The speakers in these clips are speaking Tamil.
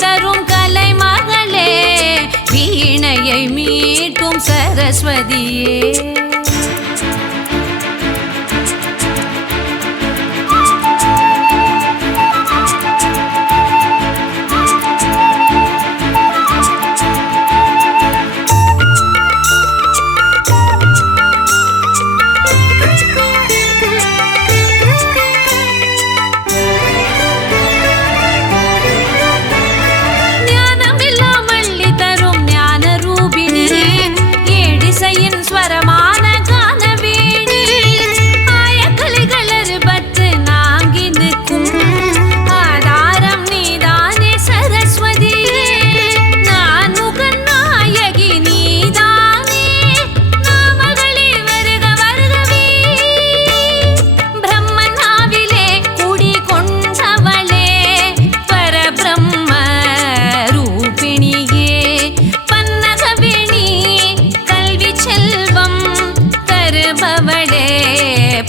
தரும் கலை மகளே, வீணையை மீட்டும் சரஸ்வதியே.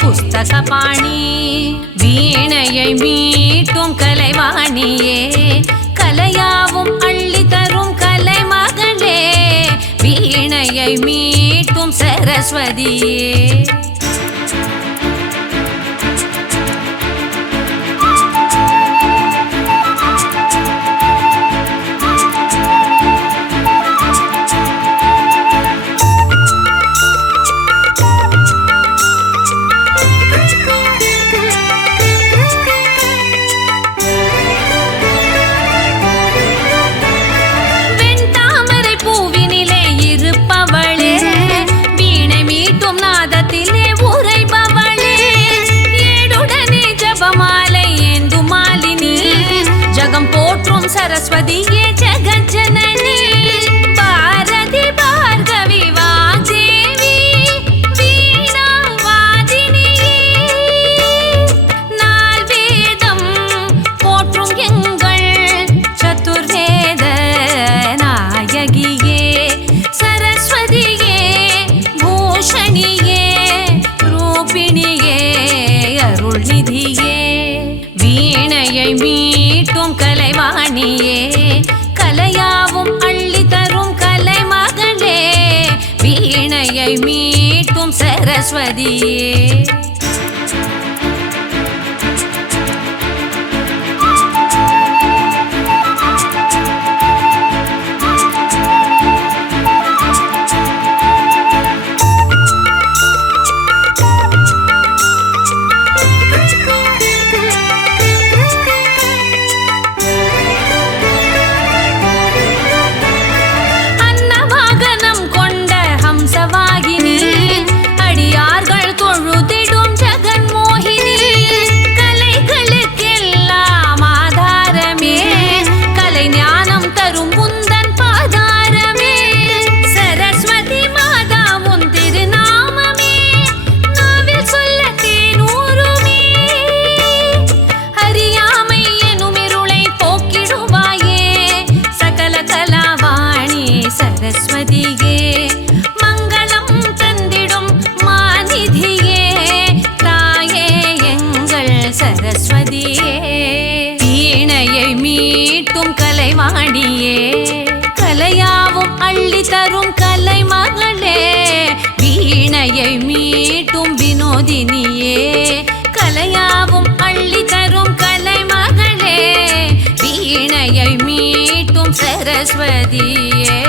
புஸ்தகபாணி வீணையை மீட்டும் கலைவாணியே, கலையாவும் அள்ளி தரும் கலை மகளே, வீணையை மீட்டும் சரஸ்வதியே. சரஸ்வதியே ஜெகஜனனி பாரதி பார்கவி வாக்தேவி வீணா வாதினியே, நால் வேதம் போற்றும் எங்கள் சதுர்வேத நாயகியே, சரஸ்வதியே பூஷணியே ரூபிணியே அருள்நிதியே, வீணையை மீட்டும் கலைவாணியே, கலையாவும் அள்ளி தரும் கலை மகளே, வீணையை மீட்டும் சரஸ்வதியே. கலைவாணியே, கலையாவும் அள்ளி தரும் கலை மகளே, வீணையை மீட்டும் வினோதினியே, கலையாவும் அள்ளி தரும் கலை மகளே, வீணையை மீட்டும் சரஸ்வதியே.